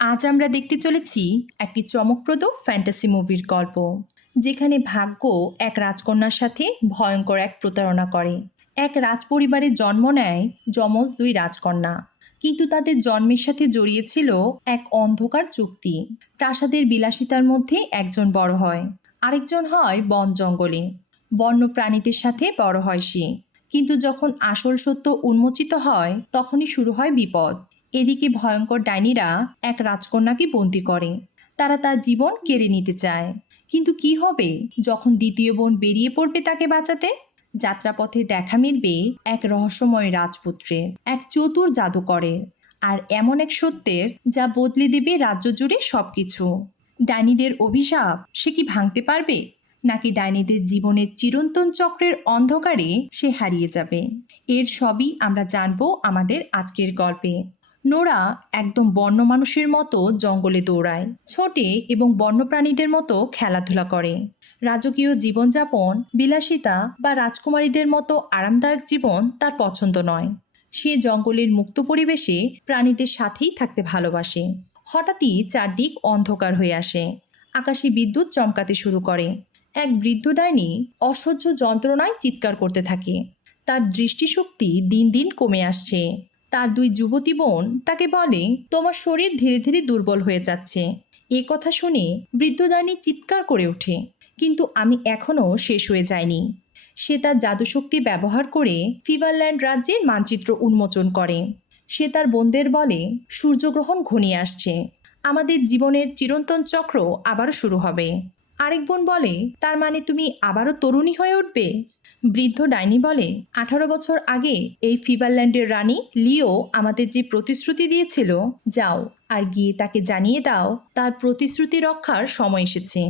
আজ আমরা দেখতে চলেছি একটি চমকপ্রদ ফ্যান্টাসি মুভির গল্প, যেখানে ভাগ্য এক রাজকন্যার সাথে ভয়ঙ্কর এক প্রতারণা করে। এক রাজপরিবারে জন্ম নেয় যমজ দুই রাজকন্যা। কিন্তু তাদের জন্মের সাথে জড়িয়েছিল এক অন্ধকার চুক্তি। প্রাসাদের বিলাসিতার মধ্যে একজন বড় হয়, আরেকজন হয় বন জঙ্গলে। বন্য প্রাণীদের সাথে বড় হয় সে। কিন্তু যখন আসল সত্য উন্মোচিত হয়, তখনই শুরু হয় বিপদ। এদিকে ভয়ঙ্কর ডাইনিরা এক রাজকন্যাকে বন্দি করে। তারা তার জীবন কেড়ে নিতে চায়। কিন্তু কি হবে? যখন দ্বিতীয় বোন বেরিয়ে পড়বে তাকে বাঁচাতে? যাত্রাপথে দেখা মিলবে এক রহস্যময় রাজপুত্রের। এক চতুর জাদুকরের। আর এমন এক সত্যের যা বদলে দেবে রাজ্য জুড়ে সব কিছু ডাইনিদের অভিশাপ সে কি ভাঙতে পারবে? নাকি ডাইনিদের জীবনের চিরন্তন চক্রের অন্ধকারে সে হারিয়ে যাবে? এর সবই আমরা জানব আমাদের আজকের গল্পে। নোরা একদম বন্য মানুষের মতো জঙ্গলে দৌড়ায়। ছোটে এবং বন্যপ্রাণীদের মতো খেলাধুলা করে। রাজকীয় জীবনযাপন, বিলাসিতা বা রাজকুমারীদের মতো আরামদায়ক জীবন তার পছন্দ নয়। সে জঙ্গলের মুক্ত পরিবেশে প্রাণীদের সাথেই থাকতে ভালোবাসে। হঠাৎই চারদিক অন্ধকার হয়ে আসে। আকাশে বিদ্যুৎ চমকাতে শুরু করে। এক বৃদ্ধ ডাইনি অসহ্য যন্ত্রণায় চিৎকার করতে থাকে। তার দৃষ্টিশক্তি দিন দিন কমে আসছে। তার দুই যুবতী বোন তাকে বলে, তোমার শরীর ধীরে ধীরে দুর্বল হয়ে যাচ্ছে। এ কথা শুনে বৃদ্ধ ডাইনি চিৎকার করে ওঠে, কিন্তু আমি এখনও শেষ হয়ে যাইনি। সে তার জাদুশক্তি ব্যবহার করে ফিভারল্যান্ড রাজ্যের মানচিত্র উন্মোচন করে। সে তার বোনদের বলে, সূর্যগ্রহণ ঘনিয়ে আসছে। আমাদের জীবনের চিরন্তন চক্র আবারও শুরু হবে। আরেক বোন বলে, তার মানে তুমি আবারও তরুণী হয়ে উঠবে? বৃদ্ধ ডাইনি বলে, আঠারো বছর আগে এই ফিভারল্যান্ডের রানী লিও আমাদের যে প্রতিশ্রুতি দিয়েছিল, যাও আর গিয়ে তাকে জানিয়ে দাও, তার প্রতিশ্রুতি রক্ষার সময় এসেছে।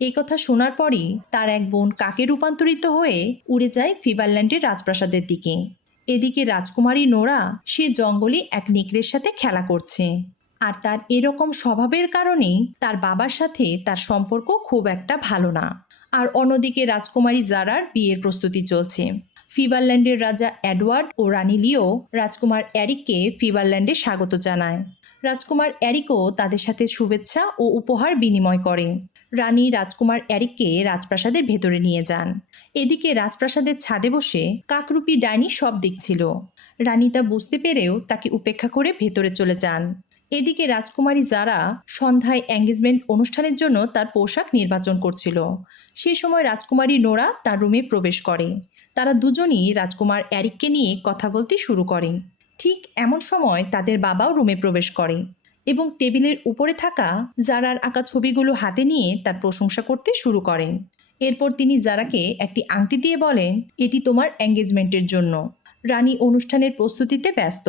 এই কথা শোনার পরই তার এক বোন কাকে রূপান্তরিত হয়ে উড়ে যায় ফিভারল্যান্ডের রাজপ্রাসাদের দিকে। এদিকে রাজকুমারী নোরা সে জঙ্গলে এক নেকড়ের সাথে খেলা করছে। আর তার এরকম স্বভাবের কারণেই তার বাবার সাথে তার সম্পর্ক খুব একটা ভালো না। আর অন্যদিকে রাজকুমারী জারার বিয়ের প্রস্তুতি চলছে। ফিভারল্যান্ডের রাজা অ্যাডওয়ার্ড ও রানী লিও রাজকুমার অ্যারিককে ফিভারল্যান্ডে স্বাগত জানায়। রাজকুমার অ্যারিকও তাদের সাথে শুভেচ্ছা ও উপহার বিনিময় করে। রানী রাজকুমার অ্যারিককে রাজপ্রাসাদের ভেতরে নিয়ে যান। এদিকে রাজপ্রাসাদের ছাদে বসে কাকরূপী ডাইনি সব দেখছিল। রানী তা বুঝতে পেরেও তাকে উপেক্ষা করে ভেতরে চলে যান। এদিকে রাজকুমারী যারা সন্ধ্যায় এঙ্গেজমেন্ট অনুষ্ঠানের জন্য তার পোশাক নির্বাচন করছিল। সে সময় রাজকুমারী নোরা তার রুমে প্রবেশ করে। তারা দুজনই রাজকুমার অ্যারিককে নিয়ে কথা বলতে শুরু করে। ঠিক এমন সময় তাদের বাবাও রুমে প্রবেশ করে এবং টেবিলের উপরে থাকা জারার আঁকা ছবিগুলো হাতে নিয়ে তার প্রশংসা করতে শুরু করেন এরপর তিনি জারাকে একটি আংটি দিয়ে বলেন, এটি তোমার এঙ্গেজমেন্টের জন্য। রানী অনুষ্ঠানের প্রস্তুতিতে ব্যস্ত।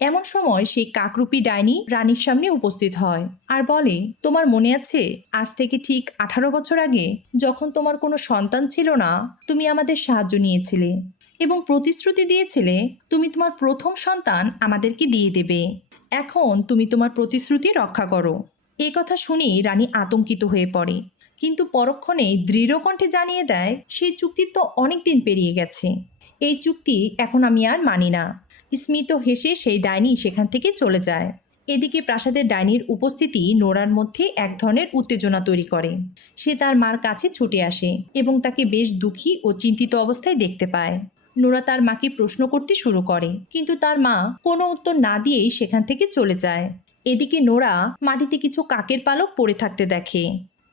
এমন সময় সেই কাকরূপী ডাইনি রানীর সামনে উপস্থিত হয় আর বলে, তোমার মনে আছে, আজ থেকে ঠিক আঠারো বছর আগে যখন তোমার কোনো সন্তান ছিল না, তুমি আমাদের সাহায্য নিয়েছিলে এবং প্রতিশ্রুতি দিয়েছিলে, তুমি তোমার প্রথম সন্তান আমাদেরকে দিয়ে দেবে। এখন তুমি তোমার প্রতিশ্রুতি রক্ষা করো। এ কথা শুনে রানী আতঙ্কিত হয়ে পড়ে। কিন্তু পরক্ষণে দৃঢ় কণ্ঠে জানিয়ে দেয়, সেই চুক্তি তো অনেক দিন পেরিয়ে গেছে। এই চুক্তি এখন আমি আর মানি না। স্মিত হেসে সেই ডাইনি সেখান থেকে চলে যায়। এদিকে প্রাসাদের ডাইনির উপস্থিতি নোরার মধ্যে এক ধরনের উত্তেজনা তৈরি করে। সে তার মার কাছে ছুটে আসে এবং তাকে বেশ দুঃখী ও চিন্তিত অবস্থায় দেখতে পায়। নোরা তার মাকে প্রশ্ন করতে শুরু করে, কিন্তু তার মা কোনো উত্তর না দিয়েই সেখান থেকে চলে যায়। এদিকে নোরা মাটিতে কিছু কাকের পালক পড়ে থাকতে দেখে।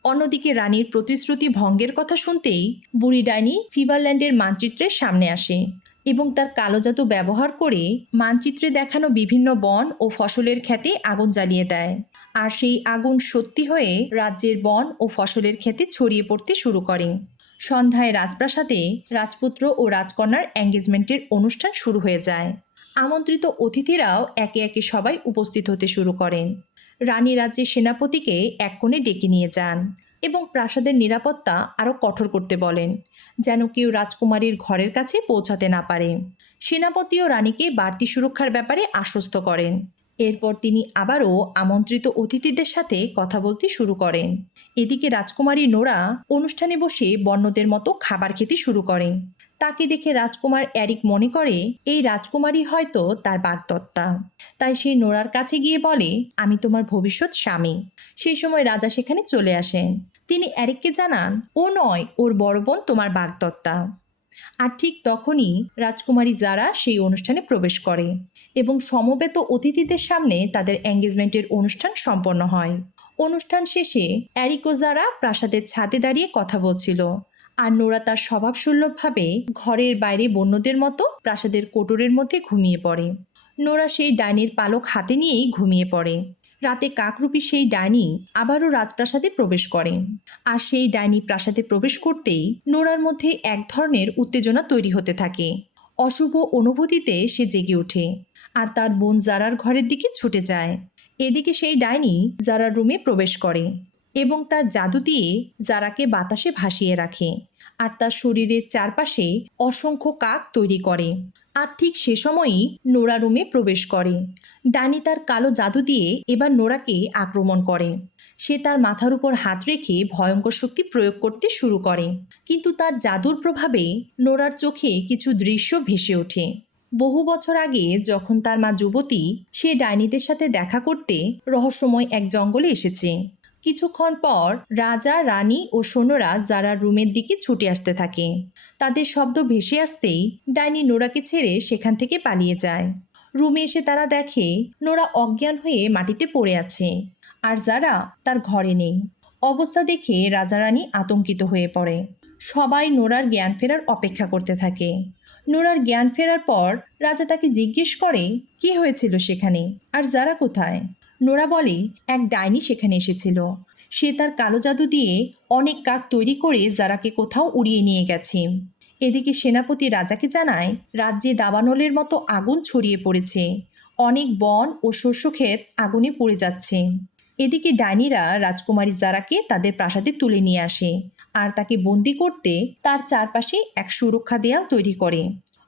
অন্যদিকে রানীর প্রতিশ্রুতি ভঙ্গের কথা শুনতেই বুড়ি ডাইনি ফিভারল্যান্ডের মানচিত্রের সামনে আসে। এবং তার কালো জাদু ব্যবহার করে মানচিত্রে দেখানো বিভিন্ন বন ও ফসলের ক্ষেতে আগুন জ্বালিয়ে দেয়। আর সেই আগুন সত্যি হয়ে রাজ্যের বন ও ফসলের ক্ষেতে ছড়িয়ে পড়তে শুরু করে। সন্ধ্যায় রাজপ্রাসাদে রাজপুত্র ও রাজকন্যার এঙ্গেজমেন্টের অনুষ্ঠান শুরু হয়ে যায়। আমন্ত্রিত অতিথিরাও একে একে সবাই উপস্থিত হতে শুরু করেন। রানী রাজ্যের সেনাপতিকে এক কোণে ডেকে নিয়ে যান। এবং প্রাসাদের নিরাপত্তা আরও কঠোর করতে বলেন, যেন কেউ রাজকুমারীর ঘরের কাছে পৌঁছাতে না পারে। সেনাপতিও রানীকে বাড়তি সুরক্ষার ব্যাপারে আশ্বস্ত করেন। এরপর তিনি আবারও আমন্ত্রিত অতিথিদের সাথে কথা বলতে শুরু করেন। এদিকে রাজকুমারী নোরা অনুষ্ঠানে বসে বন্যদের মতো খাবার খেতে শুরু করেন তাকে দেখে রাজকুমার অ্যারিক মনে করে, এই রাজকুমারী হয়তো তার বাগদত্তা। তাই সে নোরার কাছে গিয়ে বলে, আমি তোমার ভবিষ্যৎ স্বামী। সেই সময় রাজা সেখানে চলে আসেন। তিনি অ্যারিককে জানান, ও নয়, ওর বড় বোন তোমার বাগদত্তা। আর ঠিক তখনই রাজকুমারী যারা সেই অনুষ্ঠানে প্রবেশ করে এবং সমবেত অতিথিদের সামনে তাদের এঙ্গেজমেন্টের অনুষ্ঠান সম্পন্ন হয়। অনুষ্ঠান শেষে অ্যারিক যারা প্রাসাদের ছাদে দাঁড়িয়ে কথা বলছিল আর নোরা তার স্বভাবসুলভভাবে ঘরের বাইরে বন্যদের মতো প্রাসাদের কোটরের মধ্যে ঘুমিয়ে পড়ে। নোরা সেই ডাইনির পালক হাতে নিয়েই ঘুমিয়ে পড়ে। রাতে কাকরূপী সেই ডাইনি আবারও রাজপ্রাসাদে প্রবেশ করে। আর সেই ডাইনি প্রাসাদে প্রবেশ করতেই নোরার মধ্যে এক ধরনের উত্তেজনা তৈরি হতে থাকে। অশুভ অনুভূতিতে সে জেগে ওঠে আর তার বোন জারার ঘরের দিকে ছুটে যায়। এদিকে সেই ডাইনি জারার রুমে প্রবেশ করে এবং তার জাদু দিয়ে জারাকে বাতাসে ভাসিয়ে রাখে আর তার শরীরের চারপাশে অসংখ্য কাক তৈরি করে। আর ঠিক সে সময়ই নোরা রুমে প্রবেশ করে। ডানি তার কালো জাদু দিয়ে এবার নোরাকে আক্রমণ করে। সে তার মাথার উপর হাত রেখে ভয়ঙ্কর শক্তি প্রয়োগ করতে শুরু করে। কিন্তু তার জাদুর প্রভাবে নোরার চোখে কিছু দৃশ্য ভেসে ওঠে। বহু বছর আগে যখন তার মা যুবতী সে ডাইনিদের সাথে দেখা করতে রহস্যময় এক জঙ্গলে এসেছে। কিছুক্ষণ পর রাজা, রানী ও সৈন্যরা যারা রুমের দিকে ছুটে আসতে থাকে। তাদের শব্দ ভেসে আসতেই ডাইনি নোরাকে ছেড়ে সেখান থেকে পালিয়ে যায়। রুমে এসে তারা দেখে নোরা অজ্ঞান হয়ে মাটিতে পড়ে আছে আর যারা তার ঘরে নেই। অবস্থা দেখে রাজা, রানী আতঙ্কিত হয়ে পড়ে। সবাই নোরার জ্ঞান ফেরার অপেক্ষা করতে থাকে। নোরার জ্ঞান ফেরার পর রাজা তাকে জিজ্ঞেস করে, কি হয়েছিল সেখানে? আর যারা কোথায়? নোরা বলে, এক ডাইনি সেখানে এসেছিল। সে তার কালো জাদু দিয়ে অনেক কাক তৈরি করে যারাকে কোথাও উড়িয়ে নিয়ে গেছে। এদিকে সেনাপতি রাজাকে জানায়, রাজ্যে দাবানলের মতো আগুন ছড়িয়ে পড়েছে। অনেক বন ও শস্যক্ষেত আগুনে পড়ে যাচ্ছে। এদিকে ডাইনিরা রাজকুমারী জারাকে তাদের প্রাসাদে তুলে নিয়ে আসে। আর তাকে বন্দি করতে তার চারপাশে এক সুরক্ষা দেয়াল তৈরি করে।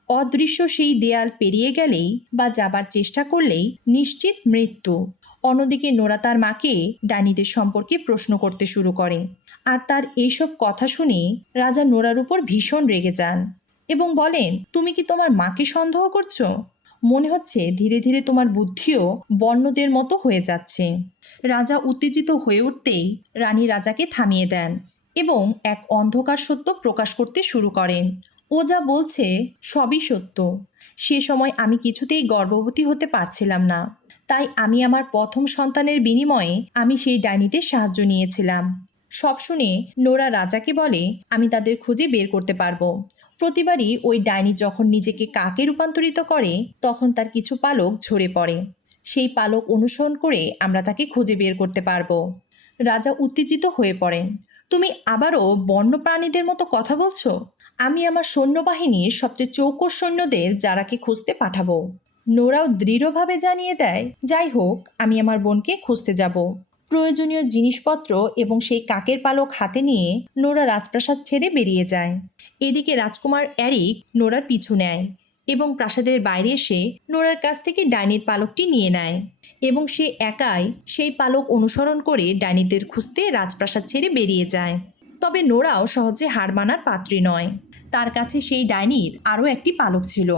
অদৃশ্য সেই দেয়াল পেরিয়ে গেলেই বা যাবার চেষ্টা করলেই নিশ্চিত মৃত্যু। অন্যদিকে নোরা তার মাকে ডাইনিদের সম্পর্কে প্রশ্ন করতে শুরু করে। আর তার এইসব কথা শুনে রাজা নোরার উপর ভীষণ রেগে যান এবং বলেন, তুমি কি তোমার মাকে সন্দেহ করছ? মনে হচ্ছে ধীরে ধীরে তোমার বুদ্ধিও বন্যদের মতো হয়ে যাচ্ছে। রাজা উত্তেজিত হয়ে উঠতেই রানী রাজাকে থামিয়ে দেন এবং এক অন্ধকার সত্য প্রকাশ করতে শুরু করেন। ও যা বলছে সবই সত্য। সে সময় আমি কিছুতেই গর্ভবতী হতে পারছিলাম না। তাই আমি আমার প্রথম সন্তানের বিনিময়ে আমি সেই ডাইনিতে সাহায্য নিয়েছিলাম। সব শুনে নোরা রাজাকে বলে, আমি তাদের খুঁজে বের করতে পারব। প্রতিবারই ওই ডাইনি যখন নিজেকে কাকে রূপান্তরিত করে, তখন তার কিছু পালক ঝরে পড়ে। সেই পালক অনুসরণ করে আমরা তাকে খুঁজে বের করতে পারব। রাজা উত্তেজিত হয়ে পড়েন, তুমি আবারও বন্য প্রাণীদের মতো কথা বলছো? আমি আমার সৈন্যবাহিনীর সবচেয়ে চৌকস সৈন্যদের যারাকে খুঁজতে পাঠাবো। নোরাও দৃঢ়ভাবে জানিয়ে দেয়, যাই হোক, আমি আমার বোনকে খুঁজতে যাব। প্রয়োজনীয় জিনিসপত্র এবং সেই কাকের পালক হাতে নিয়ে নোরা রাজপ্রাসাদ ছেড়ে বেরিয়ে যায়। এদিকে রাজকুমার অ্যারিক নোরার পিছু নেয় এবং প্রাসাদের বাইরে এসে নোরার কাছ থেকে ডাইনির পালকটি নিয়ে নেয় এবং সে একাই সেই পালক অনুসরণ করে ডাইনিদের খুঁজতে রাজপ্রাসাদ ছেড়ে বেরিয়ে যায়। তবে নোরাও সহজে হার মানার পাত্রী নয়। তার কাছে সেই ডাইনির আরও একটি পালক ছিল।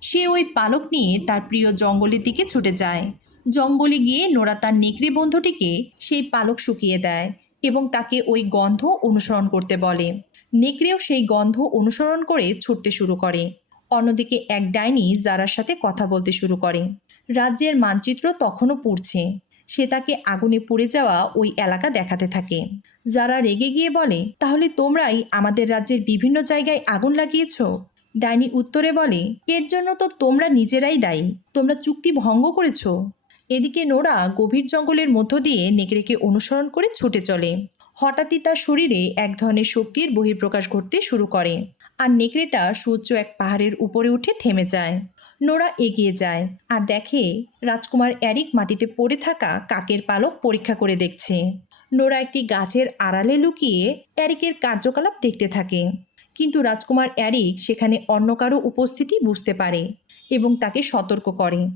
সে ওই পালক নিয়ে তার প্রিয় জঙ্গলের দিকে ছুটে যায়। জঙ্গলে গিয়ে নোরা তার নেকড়ে বন্ধুটিকে সেই পালক শুকিয়ে দেয় এবং তাকে ওই গন্ধ অনুসরণ করতে বলে। নেকড়েও সেই গন্ধ অনুসরণ করে ছুটতে শুরু করে। অন্যদিকে এক ডাইনি জারার সাথে কথা বলতে শুরু করে। রাজ্যের মানচিত্র তখনও পুড়ছে। সে তাকে আগুনে পুড়ে যাওয়া ওই এলাকা দেখাতে থাকে। যারা রেগে গিয়ে বলে, তাহলে তোমরাই আমাদের রাজ্যের বিভিন্ন জায়গায় আগুন লাগিয়েছ? ডাইনি উত্তরে বলে, এর জন্য তো তোমরা নিজেরাই দায়ী। তোমরা চুক্তি ভঙ্গ করেছ। এদিকে নোরা গভীর জঙ্গলের মধ্য দিয়ে নেকড়েকে অনুসরণ করে ছুটে চলে। হঠাৎই তার শরীরে এক ধরনের শক্তির বহিঃপ্রকাশ ঘটতে শুরু করে। আর নেকড়েটা সূর্য এক পাহাড়ের উপরে উঠে থেমে যায়। নোরা এগিয়ে যায়। আর দেখে রাজকুমার অ্যারিক মাটিতে পড়ে থাকা কাকের পালক পরীক্ষা করে দেখছে। নোরা একটি গাছের আড়ালে লুকিয়ে অ্যারিকের কার্যকলাপ দেখতে থাকে। কিন্তু রাজকুমার অ্যারিক সেখানে অন্য কারও উপস্থিতি বুঝতে পারে এবং তাকে সতর্ক করে।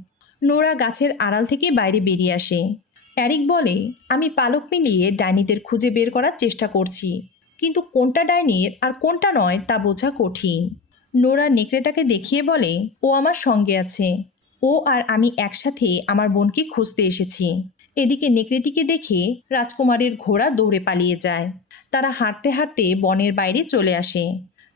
নোরা গাছের আড়াল থেকে বাইরে বেরিয়ে আসে। অ্যারিক বলে, আমি পালক মিলিয়ে ডাইনিদের খুঁজে বের করার চেষ্টা করছি। কিন্তু কোনটা ডাইনির আর কোনটা নয় তা বোঝা কঠিন। নোরা নেকড়েটাকে দেখিয়ে বলে, ও আমার সঙ্গে আছে। ও আর আমি একসাথে আমার বোনকে খুঁজতে এসেছি। এদিকে নেকড়েটিকে দেখে রাজকুমারের ঘোড়া দৌড়ে পালিয়ে যায়। তারা হাঁটতে হাঁটতে বনের বাইরে চলে আসে।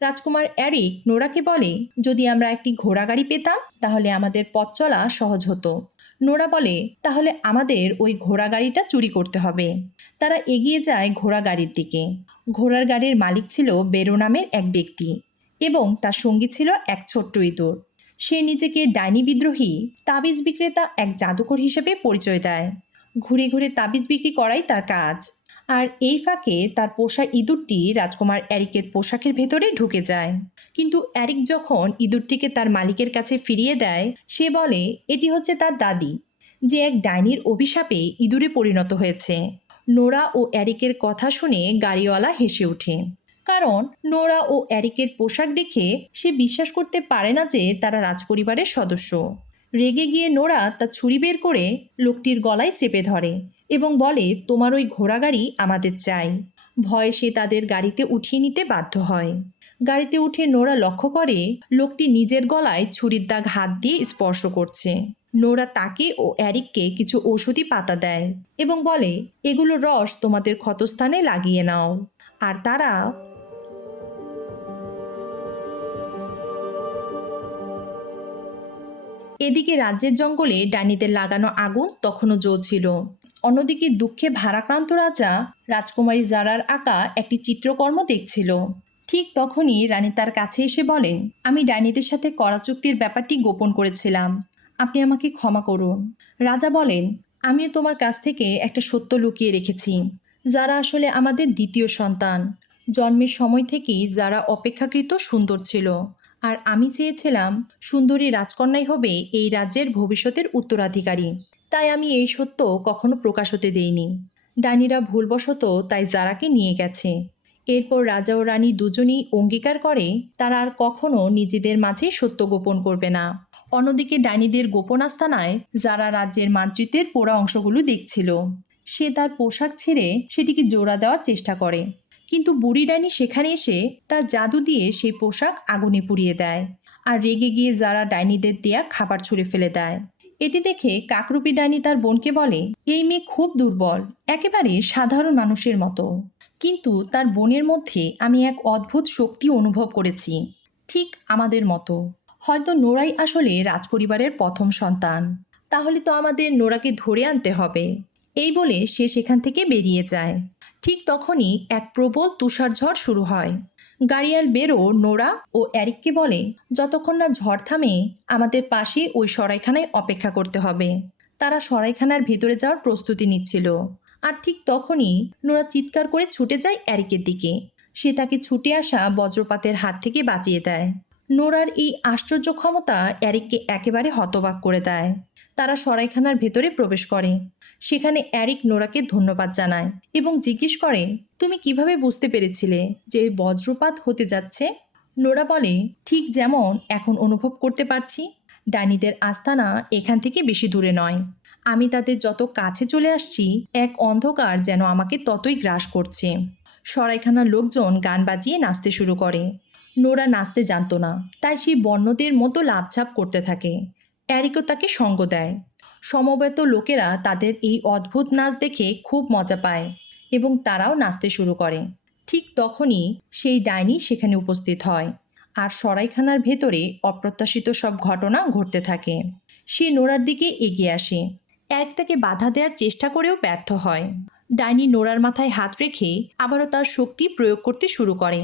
রাজকুমার অ্যারিক নোরাকে বলে, যদি আমরা একটি ঘোড়া গাড়ি পেতাম, তাহলে আমাদের পথ চলা সহজ হতো। নোরা বলে, তাহলে আমাদের ওই ঘোড়া গাড়িটা চুরি করতে হবে। তারা এগিয়ে যায় ঘোড়া গাড়ির দিকে। ঘোড়ার গাড়ির মালিক ছিল বেরো নামের এক ব্যক্তি। এবং তার সঙ্গী ছিল এক ছোট্ট ইঁদুর। সে নিজেকে ডাইনি বিদ্রোহী, তাবিজ বিক্রেতা এক জাদুকর হিসেবে পরিচয় দেয়। ঘুরে ঘুরে তাবিজ বিক্রি করাই তার কাজ। আর এই ফাঁকে তার পোষা ইঁদুরটি রাজকুমার অ্যারিকের পোশাকের ভেতরে ঢুকে যায়। কিন্তু অ্যারিক যখন ইঁদুরটিকে তার মালিকের কাছে ফিরিয়ে দেয়, সে বলে, এটি হচ্ছে তার দাদি, যে এক ডাইনির অভিশাপে ইঁদুরে পরিণত হয়েছে। নোরা ও অ্যারিকের কথা শুনে গাড়িওয়ালা হেসে ওঠে। কারণ নোরা ও অ্যারিকের পোশাক দেখে সে বিশ্বাস করতে পারে না যে তারা রাজপরিবারের সদস্য। রেগে গিয়ে নোরা তা ছুরি বের করে লোকটির গলায় চেপে ধরে এবং বলে, তোমার ওই ঘোড়া গাড়ি আমাদের চাই। ভয়ে সে তাদের গাড়িতে উঠিয়ে নিতে বাধ্য হয়। গাড়িতে উঠে নোরা লক্ষ্য করে লোকটি নিজের গলায় ছুরির দাগ হাত দিয়ে স্পর্শ করছে। নোরা তাকে ও অ্যারিককে কিছু ঔষধি পাতা দেয় এবং বলে, এগুলো রস তোমাদের ক্ষতস্থানে লাগিয়ে নাও। আর তারা এদিকে রাজ্যের জঙ্গলে ডাইনিদের লাগানো আগুন তখনও জ্বলছিল। অন্যদিকে দুঃখে ভারাক্রান্ত রাজা রাজকুমারী জারার আঁকা একটি চিত্রকর্ম দেখছিল। ঠিক তখনই রানী তার কাছে এসে বলেন, আমি ডাইনিদের সাথে করা চুক্তির ব্যাপারটি গোপন করেছিলাম। আপনি আমাকে ক্ষমা করুন। রাজা বলেন, আমিও তোমার কাছ থেকে একটা সত্য লুকিয়ে রেখেছি। যারা আসলে আমাদের দ্বিতীয় সন্তান। জন্মের সময় থেকেই যারা অপেক্ষাকৃত সুন্দর ছিল। আর আমি চেয়েছিলাম সুন্দরী রাজকন্যাই হবে এই রাজ্যের ভবিষ্যতের উত্তরাধিকারী। তাই আমি এই সত্য কখনো প্রকাশ হতে দেইনি। ডাইনিরা ভুলবশত তাই জারাকে নিয়ে গেছে। এরপর রাজা ও রানী দুজনেই অঙ্গীকার করে, তারা আর কখনো নিজেদের মাঝে সত্য গোপন করবে না। অন্যদিকে ডাইনিদের গোপন আস্তানায় যারা রাজ্যের মানচিত্রের পোড়া অংশগুলো দেখছিল, সে তার পোশাক ছেড়ে সেটিকে জোড়া দেওয়ার চেষ্টা করে। কিন্তু বুড়ি ডাইনি সেখানে এসে তার জাদু দিয়ে সেই পোশাক আগুনে পুড়িয়ে দেয় আর রেগে গিয়ে যারা ডাইনিদের দেয়া খাবার ছুঁড়ে ফেলে দেয়। এটি দেখে কাকরূপী ডাইনি তার বোনকে বলে, এই মেয়ে খুব দুর্বল, একেবারে সাধারণ মানুষের মতো। কিন্তু তার বোনের মধ্যে আমি এক অদ্ভুত শক্তি অনুভব করেছি, ঠিক আমাদের মতো। হয়তো নোরাই আসলে রাজপরিবারের প্রথম সন্তান। তাহলে তো আমাদের নোরাকে ধরে আনতে হবে। এই বলে সে সেখান থেকে বেরিয়ে যায়। ঠিক তখনই এক প্রবল তুষারঝড় শুরু হয়। গাড়িয়াল বেরো, নোরা ও অ্যারিককে বলে, যতক্ষণ না ঝড় থামে, আমাদের পাশে ওই সরাইখানায় অপেক্ষা করতে হবে। তারা সরাইখানার ভেতরে যাওয়ার প্রস্তুতি নিচ্ছিল। আর ঠিক তখনই নোরা চিৎকার করে ছুটে যায় অ্যারিকের দিকে। সে তাকে ছুটে আসা বজ্রপাতের হাত থেকে বাঁচিয়ে দেয়। নোরার এই আশ্চর্য ক্ষমতা অ্যারিককে একেবারে হতবাক করে দেয়। তারা সরাইখানার ভেতরে প্রবেশ করে। সেখানে অ্যারিক নোরাকে ধন্যবাদ জানায় এবং জিজ্ঞেস করে, তুমি কীভাবে বুঝতে পেরেছিলে যে বজ্রপাত হতে যাচ্ছে? নোরা বলে, ঠিক যেমন এখন অনুভব করতে পারছি। ডাইনিদের আস্তানা এখান থেকে বেশি দূরে নয়। আমি তাদের যত কাছে চলে আসছি, এক অন্ধকার যেন আমাকে ততই গ্রাস করছে। সরাইখানার লোকজন গান বাজিয়ে নাচতে শুরু করে। নোরা নাচতে জানতো না, তাই সে বর্ণদের মতো লাভঝাপ করতে থাকে। অ্যারিকও তাকে সঙ্গ দেয়। সমবেত লোকেরা তাদের এই অদ্ভুত নাচ দেখে খুব মজা পায় এবং তারাও নাচতে শুরু করে। ঠিক তখনই সেই ডাইনি সেখানে উপস্থিত হয় আর সরাইখানার ভেতরে অপ্রত্যাশিত সব ঘটনা ঘটতে থাকে। সে নোরার দিকে এগিয়ে আসে। এক তাকে বাধা দেওয়ার চেষ্টা করেও ব্যর্থ হয়। ডাইনি নোরার মাথায় হাত রেখে আবারও তার শক্তি প্রয়োগ করতে শুরু করে।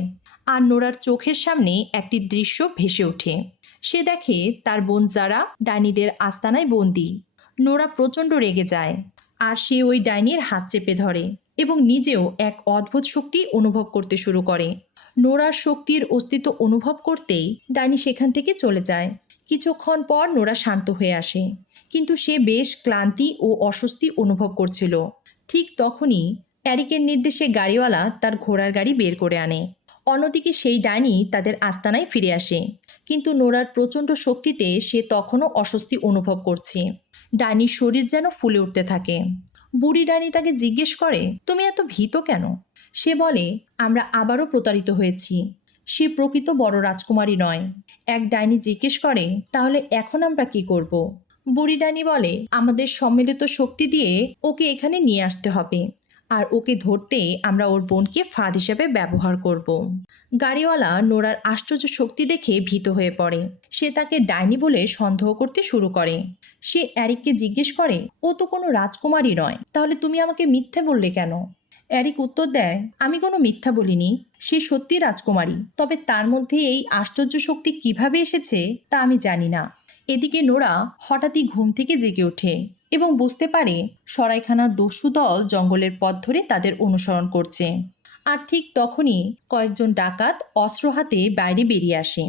আর নোরার চোখের সামনে একটি দৃশ্য ভেসে ওঠে। সে দেখে তার বোন যারা ডাইনিদের আস্তানায় বন্দি। নোরা প্রচণ্ড রেগে যায় আর সে ওই ডাইনির হাত চেপে ধরে এবং নিজেও এক অদ্ভুত শক্তি অনুভব করতে শুরু করে। নোরার শক্তির অস্তিত্ব অনুভব করতেই ডাইনি সেখান থেকে চলে যায়। কিছুক্ষণ পর নোরা শান্ত হয়ে আসে, কিন্তু সে বেশ ক্লান্তি ও অস্বস্তি অনুভব করছিল। ঠিক তখনই অ্যারিকের নির্দেশে গাড়িওয়ালা তার ঘোড়ার গাড়ি বের করে আনে। অন্যদিকে সেই ডাইনি তাদের আস্তানায় ফিরে আসে। কিন্তু নোরার প্রচণ্ড শক্তিতে সে তখনও অস্বস্তি অনুভব করছে। ডাইনির শরীর যেন ফুলে উঠতে থাকে। বুড়ি ডাইনি তাকে জিজ্ঞেস করে, তুমি এত ভীত কেন? সে বলে, আমরা আবারও প্রতারিত হয়েছি। সে প্রকৃত বড় রাজকুমারী নয়। এক ডাইনি জিজ্ঞেস করে, তাহলে এখন আমরা কি করব? বুড়ি ডাইনি বলে, আমাদের সম্মিলিত শক্তি দিয়ে ওকে এখানে নিয়ে আসতে হবে। আর ওকে ধরতে আমরা ওর বোনকে ফাঁদ হিসেবে ব্যবহার করব। গাড়িওয়ালা নোরার আশ্চর্য শক্তি দেখে ভীত হয়ে পড়ে। সে তাকে ডাইনি বলে সন্দেহ করতে শুরু করে। সে অ্যারিককে জিজ্ঞেস করে, ও তো কোনো রাজকুমারী নয়, তাহলে তুমি আমাকে মিথ্যে বললে কেন? অ্যারিক উত্তর দেয়, আমি কোনো মিথ্যা বলিনি, সে সত্যি রাজকুমারী, তবে তার মধ্যে এই আশ্চর্য শক্তি কীভাবে এসেছে তা আমি জানি না। এদিকে নোরা হঠাৎই ঘুম থেকে জেগে ওঠে। এবং বুঝতে পারে সরাইখানার দস্যু দল জঙ্গলের পথ ধরে তাদের অনুসরণ করছে। আর ঠিক তখনই কয়েকজন ডাকাত অস্ত্র হাতে বাইরে বেরিয়ে আসে।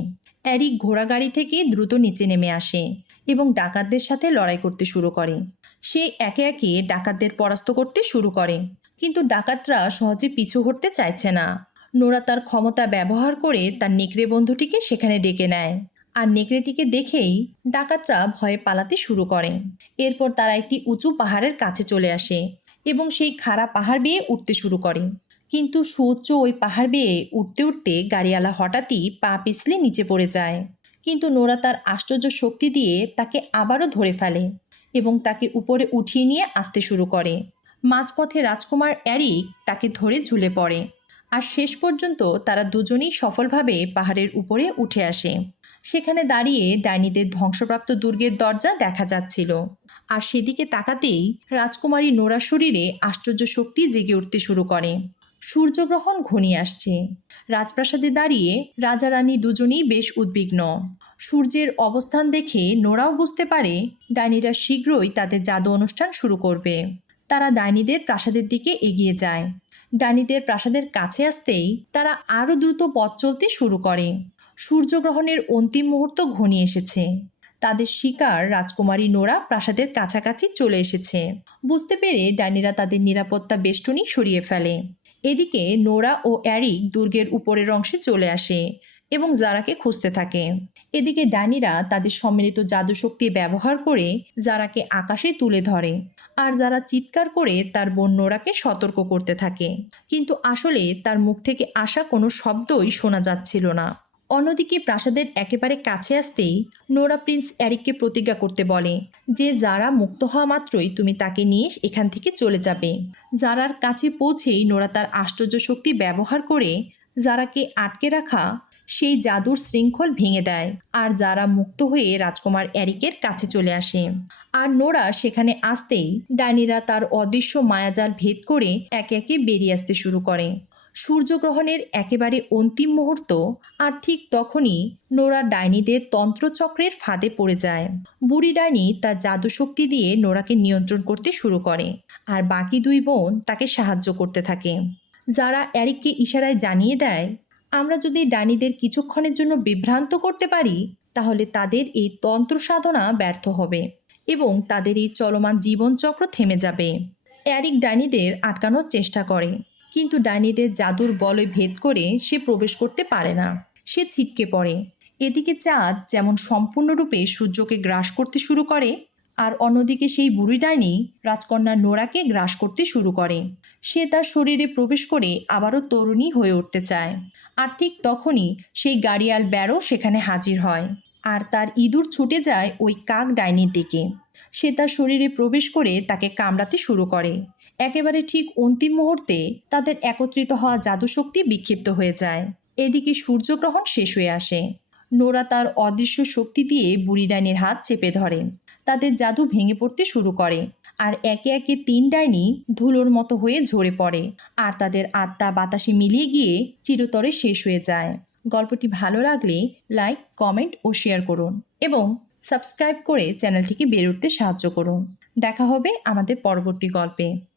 অ্যারিক ঘোড়াগাড়ি থেকে দ্রুত নিচে নেমে আসে এবং ডাকাতদের সাথে লড়াই করতে শুরু করে। সে একে একে ডাকাতদের পরাস্ত করতে শুরু করে। কিন্তু ডাকাতরা সহজে পিছু হটতে চাইছে না। নোরা তার ক্ষমতা ব্যবহার করে তার নেকড়ে বন্ধুটিকে সেখানে ডেকে নেয়। আর নেকড়েটিকে দেখেই ডাকাতরা ভয়ে পালাতে শুরু করে। এরপর তারা একটি উঁচু পাহাড়ের কাছে চলে আসে এবং সেই খাড়া পাহাড় বেয়ে উঠতে শুরু করে। কিন্তু সুউচ্চ ওই পাহাড় বেয়ে উঠতে উঠতে গাড়িওয়ালা হঠাৎই পা পিছলে নিচে পড়ে যায়। কিন্তু নোরা তার আশ্চর্য শক্তি দিয়ে তাকে আবারও ধরে ফেলে এবং তাকে উপরে উঠিয়ে নিয়ে আসতে শুরু করে। মাঝপথে রাজকুমার অ্যারিক তাকে ধরে ঝুলে পড়ে। আর শেষ পর্যন্ত তারা দুজনেই সফলভাবে পাহাড়ের উপরে উঠে আসে। সেখানে দাঁড়িয়ে ডাইনিদের ধ্বংসপ্রাপ্ত দুর্গের দরজা দেখা যাচ্ছিল। আর সেদিকে তাকাতেই রাজকুমারী নোরা শরীরে আশ্চর্য শক্তি জেগে উঠতে শুরু করে। সূর্যগ্রহণ ঘনিয়ে আসছে। রাজপ্রাসাদে দাঁড়িয়ে রাজা রানী দুজনেই বেশ উদ্বিগ্ন। সূর্যের অবস্থান দেখে নোরাও বুঝতে পারে ডাইনিরা শীঘ্রই তাদের জাদু অনুষ্ঠান শুরু করবে। তারা ডাইনিদের প্রাসাদের দিকে এগিয়ে যায়। ডাইনিদের প্রাসাদের কাছে আসতেই তারা আরও দ্রুত পথ চলতে শুরু করে। সূর্যগ্রহণের অন্তিম মুহূর্ত ঘনিয়ে এসেছে। তাদের শিকার রাজকুমারী নোরা প্রাসাদের কাছাকাছি চলে এসেছে। বুঝতে পেরে ডাইনিরা তাদের নিরাপত্তা বেষ্টনী সরিয়ে ফেলে। এদিকে নোরা ও অ্যারিক দুর্গের উপরের অংশে চলে আসে এবং জারাকে খুঁজতে থাকে। এদিকে ডাইনিরা তাদের সম্মিলিত জাদুশক্তি ব্যবহার করে জারাকে আকাশে তুলে ধরে আর যারা চিৎকার করে তার বোন নোরাকে সতর্ক করতে থাকে। কিন্তু আসলে তার মুখ থেকে আসা কোনো শব্দই শোনা যাচ্ছিল না। অন্যদিকে প্রাসাদের একেবারে কাছে আসতেই নোরা প্রিন্স অ্যারিককে প্রতিজ্ঞা করতে বলে যে, যারা মুক্ত হওয়া মাত্রই তুমি তাকে নিয়ে এখান থেকে চলে যাবে। জারার কাছে পৌঁছেই নোরা তার আশ্চর্য শক্তি ব্যবহার করে জারাকে আটকে রাখা সেই জাদুর শৃঙ্খল ভেঙে দেয় আর যারা মুক্ত হয়ে রাজকুমার অ্যারিকের কাছে চলে আসে। আর নোরা সেখানে আসতেই ডাইনিরা তার অদৃশ্য মায়াজাল ভেদ করে একে একে বেরিয়ে আসতে শুরু করে। সূর্যগ্রহণের একেবারে অন্তিম মুহূর্ত আর ঠিক তখনই নোরা ডাইনিদের তন্ত্রচক্রের ফাঁদে পড়ে যায়। বুড়ি ডাইনি তার জাদুশক্তি দিয়ে নোরাকে নিয়ন্ত্রণ করতে শুরু করে আর বাকি দুই বোন তাকে সাহায্য করতে থাকে। যারা অ্যারিককে ইশারায় জানিয়ে দেয়, আমরা যদি ডাইনিদের কিছুক্ষণের জন্য বিভ্রান্ত করতে পারি, তাহলে তাদের এই তন্ত্র সাধনা ব্যর্থ হবে এবং তাদের এই চলমান জীবনচক্র থেমে যাবে। অ্যারিক ডাইনিদের আটকানোর চেষ্টা করে। কিন্তু ডাইনিদের জাদুর বলে ভেদ করে সে প্রবেশ করতে পারে না। সে ছিটকে পড়ে। এদিকে চাঁদ যেমন সম্পূর্ণরূপে সূর্যকে গ্রাস করতে শুরু করে, আর অন্যদিকে সেই বুড়ি ডাইনি রাজকন্যা নোরাকে গ্রাস করতে শুরু করে। সে তার শরীরে প্রবেশ করে আবারও তরুণী হয়ে উঠতে চায়। আর ঠিক তখনই সেই গাড়িয়াল ব্যারো সেখানে হাজির হয়। আর তার ইঁদুর ছুটে যায় ওই কাক ডাইনির দিকে। সে তার শরীরে প্রবেশ করে তাকে কামড়াতে শুরু করে। একেবারে ঠিক অন্তিম মুহূর্তে তাদের একত্রিত হওয়া জাদুশক্তি বিক্ষিপ্ত হয়ে যায়। এদিকে সূর্যগ্রহণ শেষ হয়ে আসে। নোরা তার অদৃশ্য শক্তি দিয়ে বুড়ি ডাইনির হাত চেপে ধরে। তাদের জাদু ভেঙে পড়তে শুরু করে আর একে একে তিন ডাইনি ধুলোর মতো হয়ে ঝরে পড়ে আর তাদের আত্মা বাতাসে মিলিয়ে গিয়ে চিরতরে শেষ হয়ে যায়। গল্পটি ভালো লাগলে লাইক, কমেন্ট ও শেয়ার করুন এবং সাবস্ক্রাইব করে চ্যানেলটিকে বের উঠতে সাহায্য করুন। দেখা হবে আমাদের পরবর্তী গল্পে।